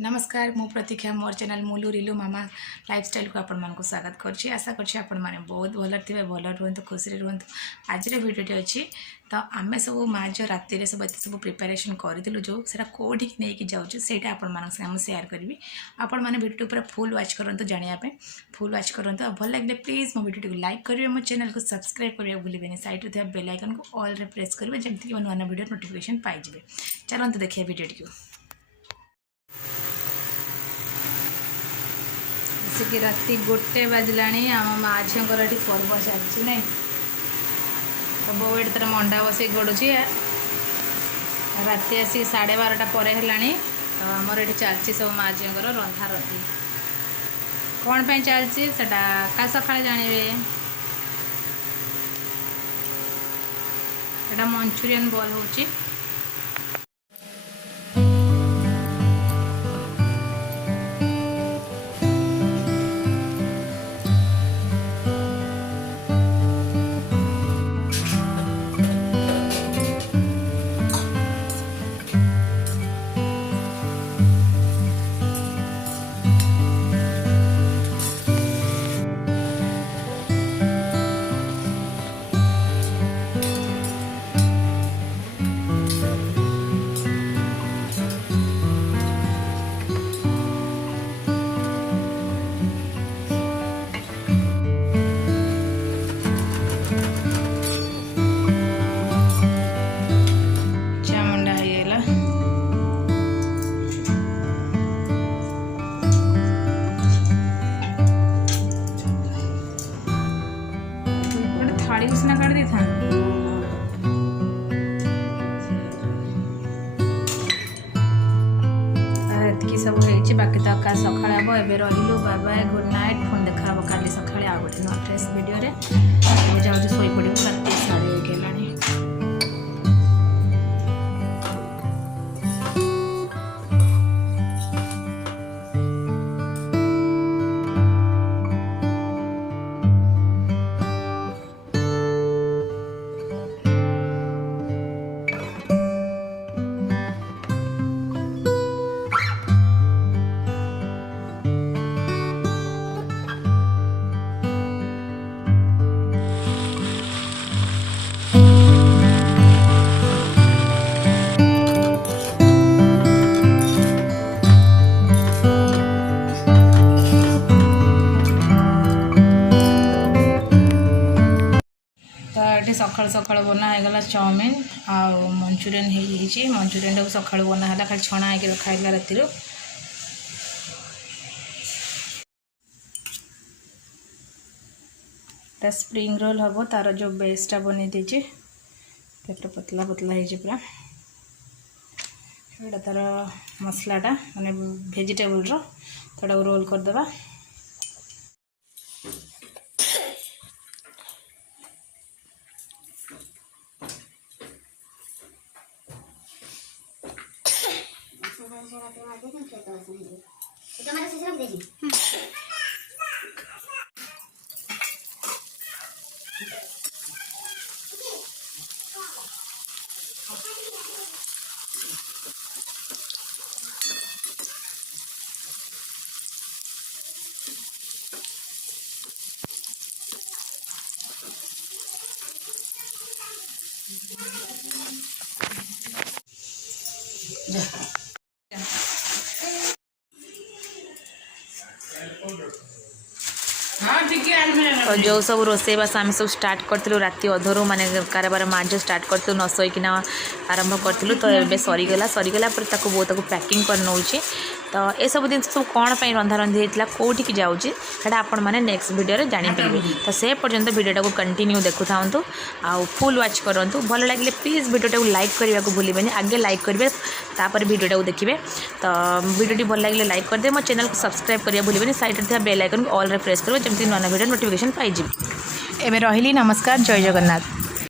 नमस्कार मु प्रतीक्षा मोर चैनल मुलु रिलु मामा लाइफस्टाइल को आपण मानक स्वागत करछि। आशा करछि आपण माने बहुत भल थिबे, भल रहंतु, खुशी रहंतु। आज रे वीडियोटी अछि तो आमे सब माँ जो राति रे सब सब प्रिपरेशन करथिलु जो सेटा कोठी नै कि जाउछु सेटा आपण मानक से हम शेयर करबी। आपण माने वीडियो पूरा फुल वॉच करंतु, जानिया पे फुल वॉच करंतु। आ भल लागले प्लीज मो वीडियो को लाइक करिवे, मो चैनल को सब्सक्राइब करिवे भूलिबेनी। साइड रे बेल आइकन को ऑल रे प्रेस करिवे जेमति कि नया वीडियो नोटिफिकेशन पाइ जिवे। चलंतु देखिए वीडियो को। कि राति 1 बजला आम माँ झीर ये पर्व चलती ना सब वेट तर मंडा बस गड़ुची राति आसी 12:30 पर है। तो आमर ये चलती सब माँ झीर रंधा रंधि कौन पे चलती का सका जानवे। एटा मंचूरियन बॉल होची। थाली उसना काट दी था एतकी सब है बाकी तो का सकाळ हम एबे रहिलु। Bye bye, good night. Phone देखा काली सकाळे आ गोटे नट्रेस वीडियो रे जाऊ सोई पड़ी राति 1:30 हेलानी। सकाल सकाल बना है चाउमिन आ मंचूरियन हो मंचूरियन सकाल बना है खाली छणा हो खाइला राति। स्प्रिंग रोल हम तार जो बेसटा बन दीजिए पतला पतला हो पूरा यहाँ तार मसलाटा माने भेजिटेबल थोड़ा रोल करदे। तो जो सब रोसईबास आम सब स्टार्ट करूँ राति अधरू माने कारबार माज स्टार्ट करूँ न शोकिना आरंभ करूँ। तो ये सरीगला बहुत पैकिंग कर नौ। तो ये सब जिन सब कौन पर रंधा रंधि होता कौटिक जाऊँगी आपण मैंने नेक्स्ट वीडियो जानीपारे। तो से पर्यंत वीडियोटा को कंटिन्यू देखु था आ फुल वॉच करूँ। भल लगे प्लीज वीडियोटा को लाइक करने को भूलें, आगे लाइक करेंगे तापर वीडियोटा को देखिए। तो वीडियोटी भल लगे लाइक करदे, मो चैनल को सब्सक्राइब करिए भूलें। साइड थे बेल आइकन को ऑल रे प्रेस करेंगे जमी नया वीडियो नोटिफिकेशन पाई। एबे रहिली, नमस्कार, जय जगन्नाथ।